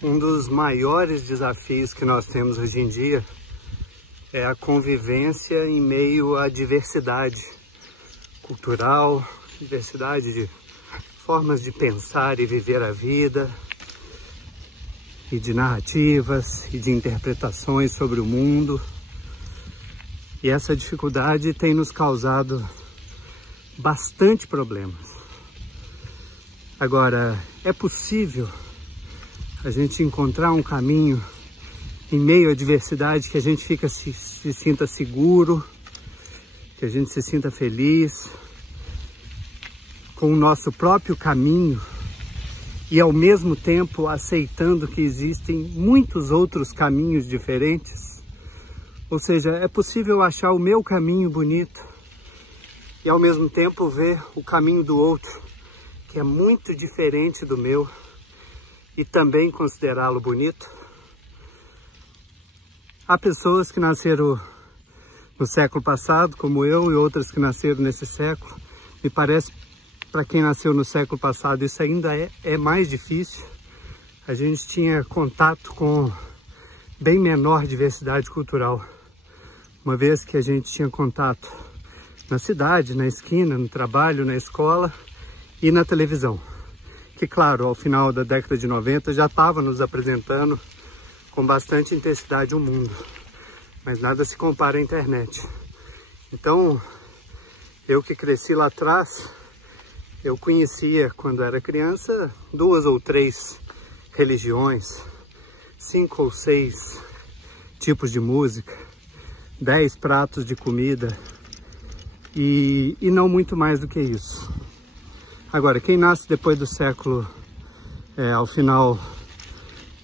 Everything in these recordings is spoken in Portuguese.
Um dos maiores desafios que nós temos hoje em dia é a convivência em meio à diversidade cultural, diversidade de formas de pensar e viver a vida, e de narrativas e de interpretações sobre o mundo. E essa dificuldade tem nos causado bastante problemas. Agora, é possível a gente encontrar um caminho em meio à diversidade que a gente se sinta seguro, que a gente se sinta feliz com o nosso próprio caminho e ao mesmo tempo aceitando que existem muitos outros caminhos diferentes. Ou seja, é possível achar o meu caminho bonito e ao mesmo tempo ver o caminho do outro, que é muito diferente do meu, e também considerá-lo bonito. Há pessoas que nasceram no século passado, como eu, e outras que nasceram nesse século. Me parece, para quem nasceu no século passado, isso ainda é mais difícil. A gente tinha contato com bem menor diversidade cultural, uma vez que a gente tinha contato na cidade, na esquina, no trabalho, na escola e na televisão, que, claro, ao final da década de 90 já estava nos apresentando com bastante intensidade o mundo, mas nada se compara à internet. Então, eu que cresci lá atrás, eu conhecia, quando era criança, 2 ou 3 religiões, 5 ou 6 tipos de música, 10 pratos de comida e não muito mais do que isso. Agora, quem nasce depois do século, ao final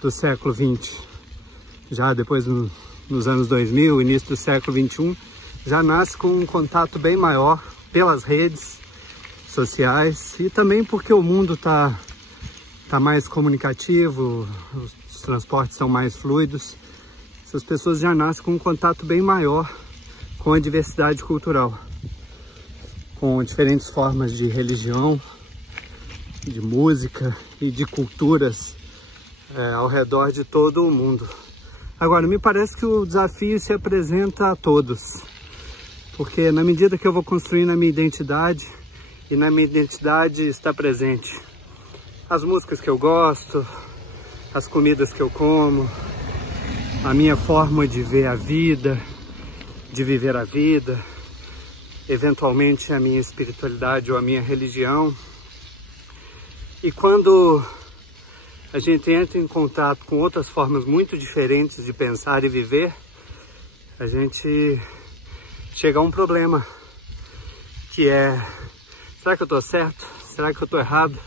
do século XX, já depois nos anos 2000, início do século XXI, já nasce com um contato bem maior pelas redes sociais e também porque o mundo está mais comunicativo, os transportes são mais fluidos. Essas pessoas já nascem com um contato bem maior com a diversidade cultural, com diferentes formas de religião, de música e de culturas ao redor de todo o mundo. Agora, me parece que o desafio se apresenta a todos, porque na medida que eu vou construindo a minha identidade, e na minha identidade está presente as músicas que eu gosto, as comidas que eu como, a minha forma de ver a vida, de viver a vida, eventualmente a minha espiritualidade ou a minha religião. E quando a gente entra em contato com outras formas muito diferentes de pensar e viver, a gente chega a um problema, que é: será que eu estou certo? Será que eu estou errado?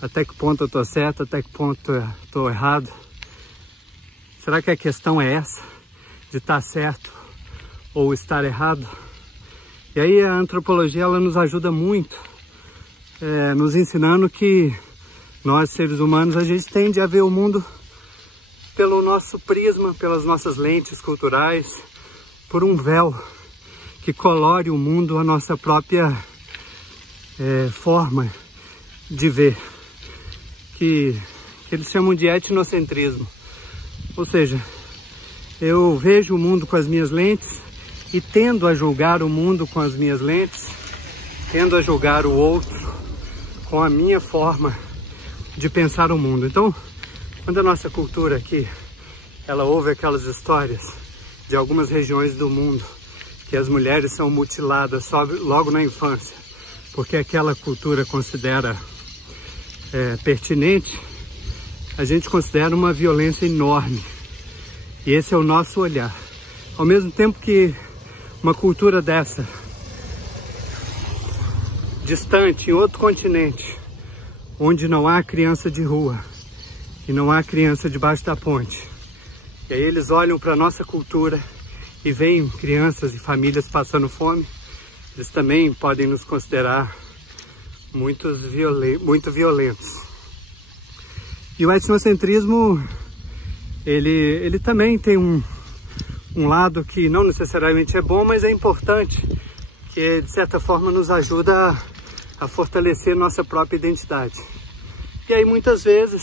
Até que ponto eu estou certo? Até que ponto eu estou errado? Será que a questão é essa, de estar certo ou estar errado? E aí a antropologia, ela nos ajuda muito, nos ensinando que nós, seres humanos, a gente tende a ver o mundo pelo nosso prisma, pelas nossas lentes culturais, por um véu que colore o mundo à nossa própria forma de ver, que eles chamam de etnocentrismo. Ou seja, eu vejo o mundo com as minhas lentes e tendo a julgar o mundo com as minhas lentes, tendo a julgar o outro com a minha forma de pensar o mundo. Então, quando a nossa cultura aqui, ela ouve aquelas histórias de algumas regiões do mundo que as mulheres são mutiladas logo na infância, porque aquela cultura considera pertinente, a gente considera uma violência enorme. E esse é o nosso olhar. Ao mesmo tempo que uma cultura dessa, distante, em outro continente, onde não há criança de rua e não há criança debaixo da ponte, e aí eles olham para a nossa cultura e veem crianças e famílias passando fome, eles também podem nos considerar muito violentos. E o etnocentrismo, ele também tem um lado que não necessariamente é bom, mas é importante, que de certa forma nos ajuda a fortalecer nossa própria identidade. E aí muitas vezes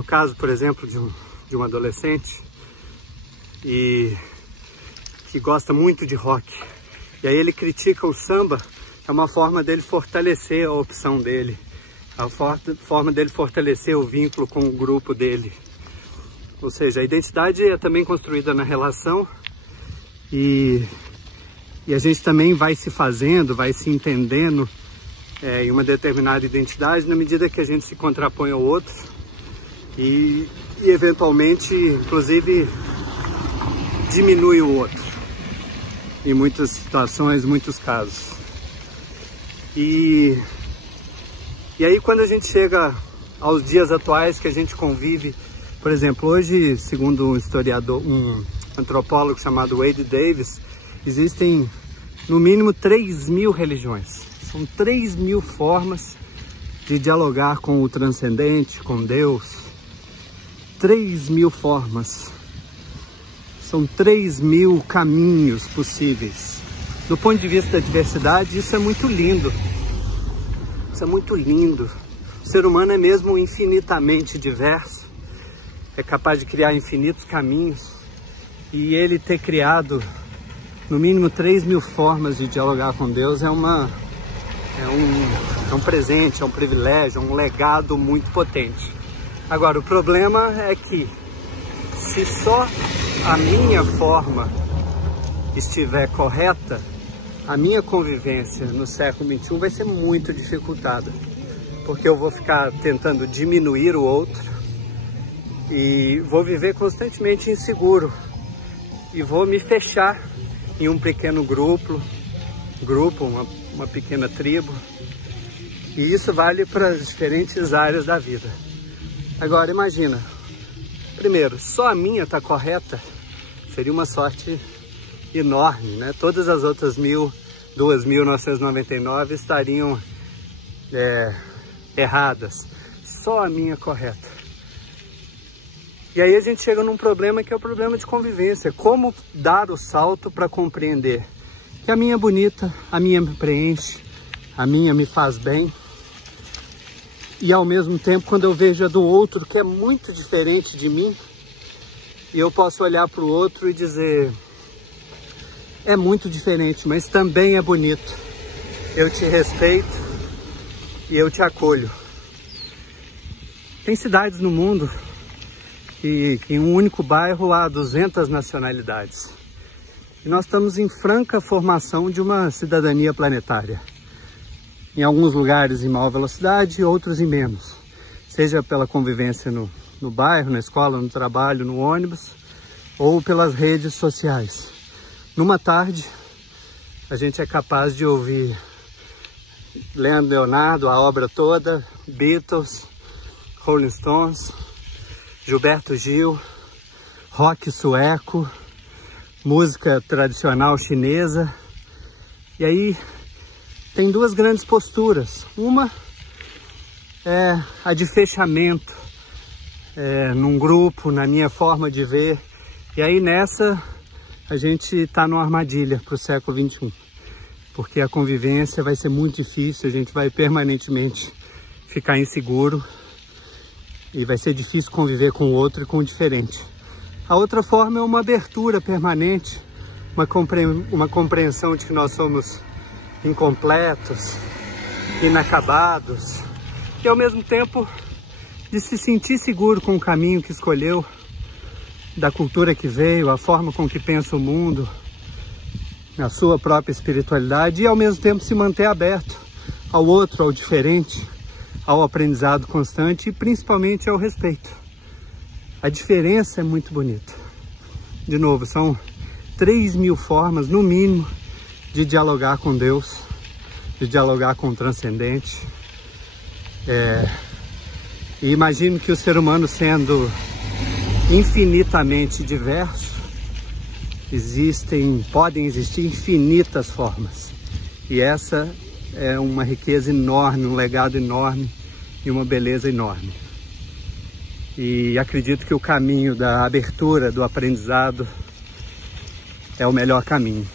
No caso, por exemplo, de um adolescente e que gosta muito de rock. E aí ele critica o samba, é uma forma dele fortalecer a opção dele, a forma dele fortalecer o vínculo com o grupo dele. Ou seja, a identidade é também construída na relação e a gente também vai se fazendo, vai se entendendo em uma determinada identidade na medida que a gente se contrapõe ao outro e eventualmente, inclusive, diminui o outro em muitas situações, muitos casos. E aí quando a gente chega aos dias atuais que a gente convive, por exemplo, hoje, segundo um historiador, um antropólogo chamado Wade Davis, existem no mínimo 3.000 religiões. São 3.000 formas de dialogar com o transcendente, com Deus. 3.000 formas. São 3.000 caminhos possíveis. Do ponto de vista da diversidade, isso é muito lindo. Isso é muito lindo. O ser humano é mesmo infinitamente diverso. É capaz de criar infinitos caminhos. E ele ter criado no mínimo 3.000 formas de dialogar com Deus é um presente, é um privilégio, é um legado muito potente. Agora, o problema é que se só a minha forma estiver correta, a minha convivência no século XXI vai ser muito dificultada, porque eu vou ficar tentando diminuir o outro e vou viver constantemente inseguro e vou me fechar em um pequeno grupo, uma pequena tribo, e isso vale para as diferentes áreas da vida. Agora imagina, primeiro, só a minha está correta, seria uma sorte enorme, né? Todas as outras 2.999 estariam erradas, só a minha correta. E aí a gente chega num problema que é o problema de convivência. Como dar o salto para compreender que a minha é bonita, a minha me preenche, a minha me faz bem. E ao mesmo tempo, quando eu vejo a do outro que é muito diferente de mim, e eu posso olhar para o outro e dizer, é muito diferente, mas também é bonito. Eu te respeito e eu te acolho. Tem cidades no mundo que em um único bairro há 200 nacionalidades. E nós estamos em franca formação de uma cidadania planetária. Em alguns lugares em maior velocidade, outros em menos. Seja pela convivência no bairro, na escola, no trabalho, no ônibus, ou pelas redes sociais. Numa tarde, a gente é capaz de ouvir Leandro Leonardo, a obra toda, Beatles, Rolling Stones, Gilberto Gil, rock sueco, música tradicional chinesa. E aí tem duas grandes posturas. Uma é a de fechamento num grupo, na minha forma de ver. E aí nessa a gente está numa armadilha para o século XXI. Porque a convivência vai ser muito difícil, a gente vai permanentemente ficar inseguro. E vai ser difícil conviver com o outro e com o diferente. A outra forma é uma abertura permanente, uma compreensão de que nós somos incompletos, inacabados, e ao mesmo tempo de se sentir seguro com o caminho que escolheu, da cultura que veio, a forma com que pensa o mundo, a sua própria espiritualidade, e ao mesmo tempo se manter aberto ao outro, ao diferente, ao aprendizado constante e principalmente ao respeito. A diferença é muito bonita. De novo, são 3.000 formas, no mínimo, de dialogar com Deus, de dialogar com o transcendente. E imagino que o ser humano, sendo infinitamente diverso, podem existir infinitas formas. E essa é uma riqueza enorme, um legado enorme e uma beleza enorme. E acredito que o caminho da abertura, do aprendizado, é o melhor caminho.